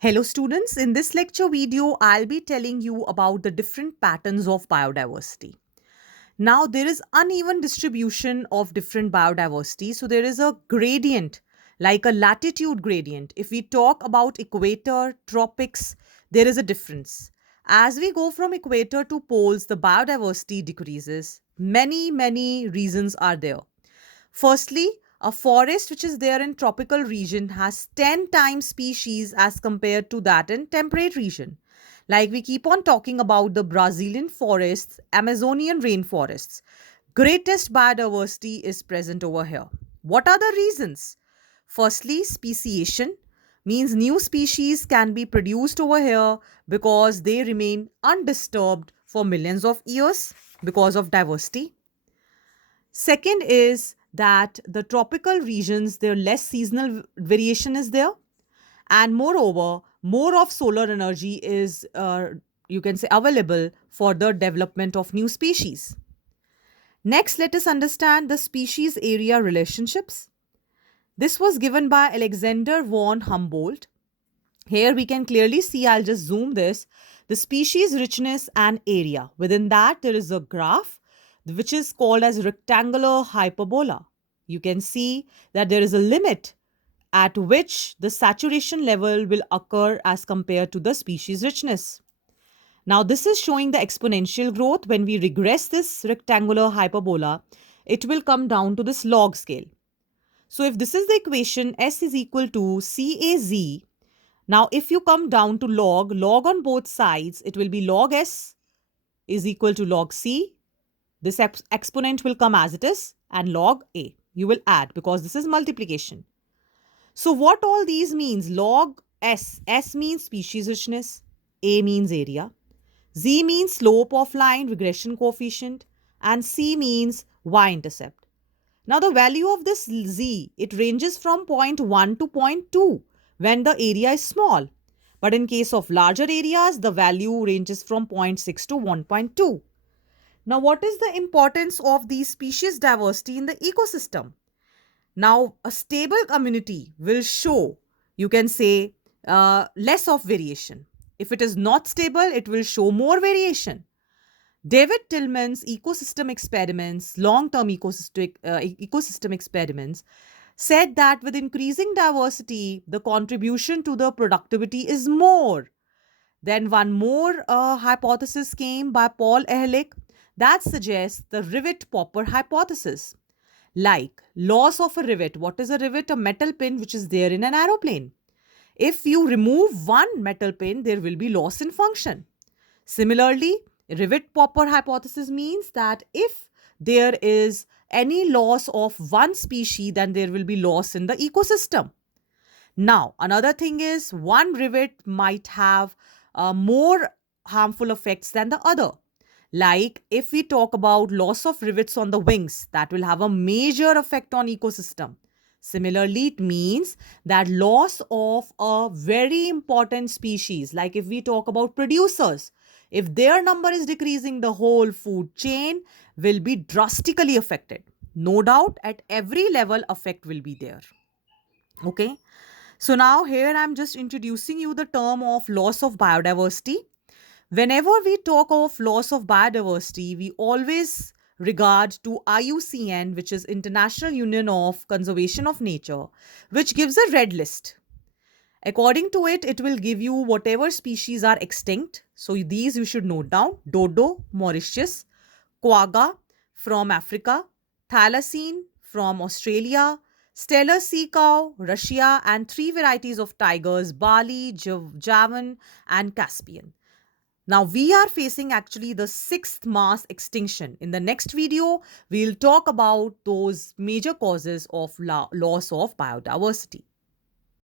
Hello students, in this lecture video, I'll be telling you about the different patterns of biodiversity. Now, there is uneven distribution of different biodiversity. So there is a gradient, like a latitude gradient. If we talk about equator, tropics, there is a difference. As we go from equator to poles, the biodiversity decreases. Many reasons are there. Firstly, a forest which is there in tropical region has 10 times species as compared to that in temperate region. Like we keep on talking about the Brazilian forests, Amazonian rainforests. Greatest biodiversity is present over here. What are the reasons? Firstly, speciation means new species can be produced over here because they remain undisturbed for millions of years because of diversity. Second is that the tropical regions, there less seasonal variation is there, and moreover, more of solar energy is you can say available for the development of new species. Next, let us understand the species area relationships. This was given by Alexander von Humboldt. Here we can clearly see, I'll just zoom this, the species richness and area. Within that, there is a graph which is called as rectangular hyperbola. You can see that there is a limit at which the saturation level will occur as compared to the species richness. Now, this is showing the exponential growth. When we regress this rectangular hyperbola, it will come down to this log scale. So, if this is the equation, S is equal to CAZ. Now, if you come down to log on both sides, it will be log S is equal to log C. This exponent will come as it is, and log A. You will add because this is multiplication. So, what all these means? Log S means species richness, A means area, Z means slope of line, regression coefficient, and C means y-intercept. Now, the value of this Z, it ranges from 0.1 to 0.2 when the area is small. But in case of larger areas, the value ranges from zero point 0.6 to 1.2. Now, what is the importance of the species diversity in the ecosystem? Now, a stable community will show, you can say, less of variation. If it is not stable, it will show more variation. David Tillman's ecosystem experiments, long term ecosystem experiments, said that with increasing diversity, the contribution to the productivity is more. Then, one more hypothesis came by Paul Ehrlich that suggests the rivet popper hypothesis. Like loss of a rivet. What is a rivet? A metal pin which is there in an aeroplane. If you remove one metal pin, there will be loss in function. Similarly, rivet popper hypothesis means that if there is any loss of one species, then there will be loss in the ecosystem. Now, another thing is one rivet might have more harmful effects than the other. Like if we talk about loss of rivets on the wings, that will have a major effect on ecosystem. Similarly, it means that loss of a very important species, like if we talk about producers, if their number is decreasing, the whole food chain will be drastically affected. No doubt, at every level, effect will be there. Okay. So now here I'm just introducing you the term of loss of biodiversity. Whenever we talk of loss of biodiversity, we always regard to IUCN, which is International Union of Conservation of Nature, which gives a red list. According to it, it will give you whatever species are extinct. So these you should note down: dodo, Mauritius; quagga from Africa; thylacine from Australia; stellar sea cow, Russia; and three varieties of tigers: Bali, Javan, and Caspian. Now, we are facing actually the sixth mass extinction. In the next video, we'll talk about those major causes of loss of biodiversity.